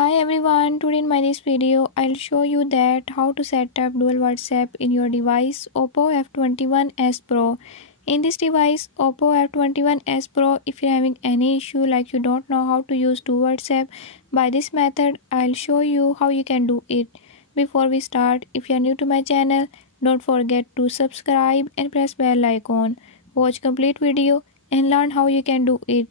Hi everyone, today in my this video I'll show you that how to set up dual WhatsApp in your device Oppo F21s Pro. In this device Oppo F21s Pro, if you're having any issue like you don't know how to use dual WhatsApp, by this method I'll show you how you can do it. Before we start, if you're new to my channel, don't forget to subscribe and press bell icon. Watch complete video and learn how you can do it.